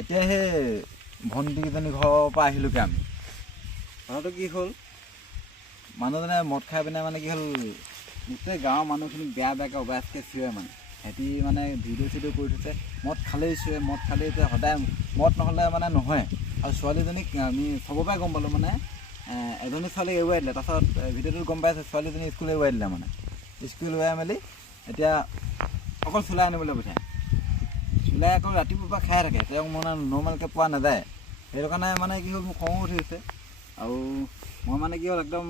এতিয়া সেই ভণ্টিকেইজনী ঘৰৰ পৰা আহিলোঁগৈ আমি। কথাটো কি হ'ল, মানুহজনে মদ খাই পিনে মানে কি হ'ল, গোটেই গাঁৱৰ মানুহখিনিক বেয়াকৈ অবায়াসকৈ চিঞৰে মানে। সিহঁতি মানে ভিডিঅ' চিডিঅ' কৰি থৈছে, মদ খালেই চিঞৰে, মদ খালেই সদায় মদ নহ'লে মানে নহয়। আৰু ছোৱালীজনীক আমি চবৰ পৰাই গম পালোঁ মানে এজনী ছোৱালীক এৰুৱাই দিলে। তাৰপাছত ভিডিঅ'টোত গম পাইছে ছোৱালীজনী স্কুল এৰুৱাই দিলে মানে। স্কুল এৰুৱাই মেলি এতিয়া অকল চুলাই আনিবলৈ পঠিয়ায়। চুলাই আকৌ ৰাতিপুৱাৰ পৰা খাই থাকে, তেওঁক মানে নৰ্মেলকৈ পোৱা নাযায়। সেইটো কাৰণে মানে কি হ'ল, মোৰ খঙো উঠিছে। আৰু মই মানে কি হ'ল, একদম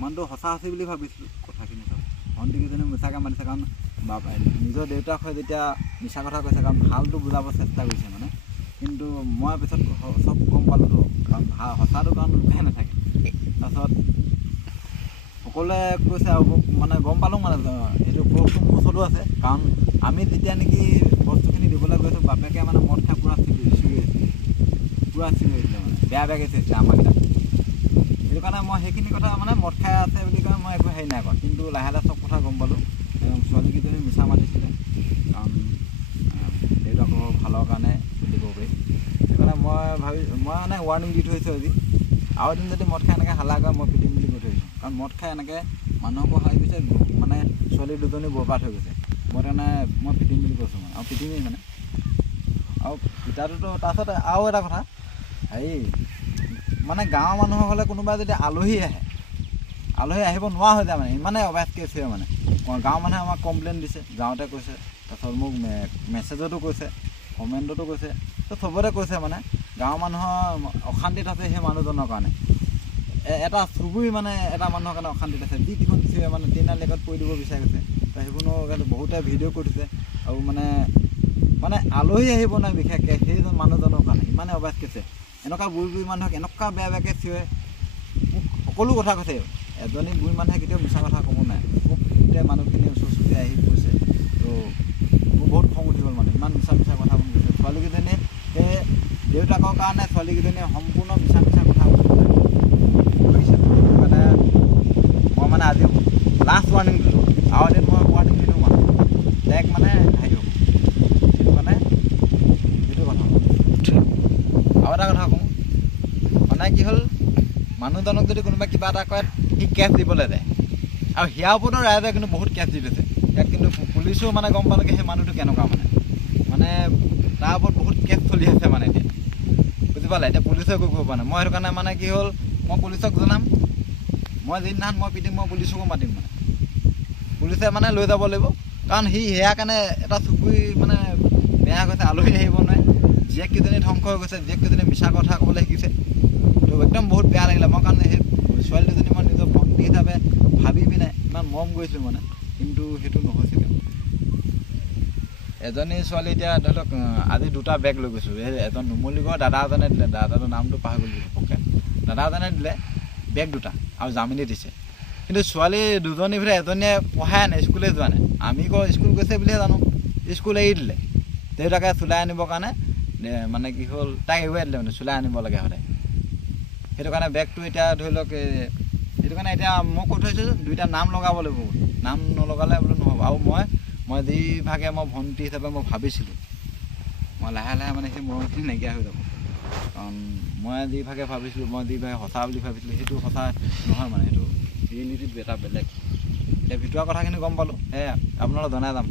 মানুহটো সঁচা সঁচি বুলি ভাবিছিলোঁ কথাখিনি চব। ভণ্টিকেইজনী মিছাকৈ মাতিছে, কাৰণ নিজৰ দেউতাক হৈ যেতিয়া মিছা কথা কৈছে, কাৰণ ভালটো বুজাব চেষ্টা কৰিছে মানে। কিন্তু মই পিছত চব গম পালোঁতো, কাৰণ সঁচাটো কাৰণ লুকাই নাথাকে। তাৰপাছত সকলোৱে কৈছে আৰু মানে গম পালোঁ মানে এইটো প্ৰুফটো মোৰ ওচৰতো আছে। কাৰণ আমি যেতিয়া নেকি বস্তুখিনি দিবলৈ গৈছোঁ, বাপেকে মানে মদ খাই পূৰা চিঞৰি আহিছিলে, মানে বেয়াকৈ চিঞৰিছিলে আমাৰকেইটাক। সেইটো কাৰণে মই সেইখিনি কথা মানে মদ খাই আছে বুলি কয় মই একো হেৰি নাই কৰা। কিন্তু লাহে লাহে চব কথা গম পালোঁ। ছোৱালীকেইজনী মিছা মাতিছিলে, কাৰণ দেউতাকৰ ভালৰ কাৰণে দিব পাৰি। সেইকাৰণে মই মানে ৱাৰ্ণিং দি থৈছোঁ আজি, আৰু এদিন যদি মদ খাই এনেকৈ হাল্লা কৰে মই পিটিম বুলি কৈ থৈছোঁ। কাৰণ মদ খাই এনেকৈ মানুহকো হাৰি গৈছে, মানে ছোৱালী দুজনী বৰবাদ হৈ গৈছে। মই তাৰমানে মই পিটিম বুলি কৈছোঁ মানে, আৰু পিটিমেই মানে। আৰু পিটাটোতো তাৰপাছত আৰু এটা কথা হেৰি, মানে গাঁৱৰ মানুহৰ হ'লে কোনোবাই যদি আলহী আহিব নোৱাৰা হৈ যায় মানে, ইমানেই অবায়াস কেছ হয় মানে। গাঁৱৰ মানুহে আমাক কমপ্লেইন দিছে, গাঁৱতে কৈছে, তাৰপাছত মোক মেছেজতো কৈছে, কমেণ্টতো কৈছে, তো চবতে কৈছে মানে গাঁৱৰ মানুহৰ অশান্তিত আছে সেই মানুহজনৰ কাৰণে। এটা চুবুৰী মানে এটা মানুহৰ কাৰণে অশান্তিত আছে, যি টিখন চিঞৰে মানে ট্ৰেইনাৰ লেগত পৰি দিব বিচাৰি গৈছে। তো সেইবোৰ বহুতে ভিডিঅ' কৰি থৈছে। আৰু মানে আলহী আহিব নাই বিশেষকৈ সেইজন মানুহজনৰ কাৰণে ইমানে অবায়াস কৈছে। এনেকুৱা বুঢ়ী মানুহক এনেকুৱা বেয়াকৈ চিঞৰে, মোক সকলো কথা কৈছে। এজনী বুঢ়ী মানুহে কেতিয়াও মিছা কথা ক'ব নাই। মোক গোটেই মানুহখিনি ওচৰ চুবুৰীয়া আহি কৈছে। তো মোৰ বহুত খং উঠি গ'ল মানে, ইমান মিছা কথা কৈছে। ছোৱালীকেইজনীয়ে সেই দেউতাকৰ কাৰণে ছোৱালীকেইজনীয়ে সম্পূৰ্ণ মিছা কথা কৰিছে। মানে মই মানে আজি লাষ্ট ৱাৰ্ণিং দিলোঁ, আৰু এদিন মই ৱাৰ্ণিং দিলোঁ মানে তাইক মানে হেৰি হ'ব। সেইটো কাৰণে সেইটো কথা। আৰু এটা কথা কওঁ, মানে কি হ'ল, মানুহজনক যদি কোনোবাই কিবা এটা কয় সি কেছ দিবলৈ যায়, আৰু সেয়াৰ ওপৰতো ৰাইজে কিন্তু বহুত কেছ দি থৈছে। ইয়াত কিন্তু পুলিচেও মানে গম পালেগৈ সেই মানুহটো কেনেকুৱা মানে তাৰ ওপৰত বহুত কেছ চলি আছে মানে এতিয়া, বুজি পালে। এতিয়া পুলিচে একো কৰিব পৰা নাই। মই সেইটো কাৰণে মানে কি হ'ল, মই পুলিচক জনাম, মই যিদিনাখন মই পিটিম মই পুলিচকো মাতিম মানে। পুলিচে মানে লৈ যাব লাগিব, কাৰণ সি সেয়াৰ কাৰণে এটা চুবুৰী মানে বেয়া গৈছে, আলহী আহিব নোৱাৰে, জীয়েককেইজনী ধ্বংস হৈ গৈছে, জীয়েককেইজনী মিছা কথা ক'বলৈ শিকিছে। তো একদম বহুত বেয়া লাগিলে মই, কাৰণ সেই ছোৱালী দুজনী মই নিজৰ ভক্তি হিচাপে ভাবি পিনে ইমান মৰম কৰিছিলোঁ মানে, কিন্তু সেইটো নহৈছিলে। এজনী ছোৱালী এতিয়া ধৰি লওক আজি দুটা বেগ লৈ গৈছোঁ। এই এজন নুমলীগড়ৰ দাদা এজনে দিলে, দাদাটোৰ নামটো পাহৰি গ'লোঁ ঘপককৈ, দাদা এজনে দিলে বেগ দুটা আৰু জামিনী দিছে। কিন্তু ছোৱালী দুজনীৰ ভিতৰত এজনীয়ে পঢ়াই নাই, স্কুলে যোৱা নাই। আমি আকৌ স্কুল গৈছে বুলিহে জানো, স্কুল এৰি দিলে। দেউতাকে চুলাই আনিবৰ কাৰণে মানে কি হ'ল, তাইক এৰুৱাই দিলে মানে, চুলাই আনিব লাগে সদায়। সেইটো কাৰণে বেগটো এতিয়া ধৰি লওক সেইটো কাৰণে এতিয়া মই কৈ থৈছোঁ দুইটা নাম লগাব লাগিব, নাম নলগালে বোলো নহ'ব। আৰু মই যিভাগে মই ভণ্টি হিচাপে মই ভাবিছিলোঁ, মই লাহে লাহে মানে সেই মৰমখিনি নাইকিয়া হৈ যাব। কাৰণ মই যিভাগে ভাবিছিলোঁ, মই যিভাগে সঁচা বুলি ভাবিছিলোঁ, সেইটো সঁচা নহয় মানে, সেইটো ৰিয়েলিটিত এটা বেলেগ। এতিয়া ভিতৰুৱা কথাখিনি গম পালোঁ, সেয়া আপোনালোকক জনাই যাম।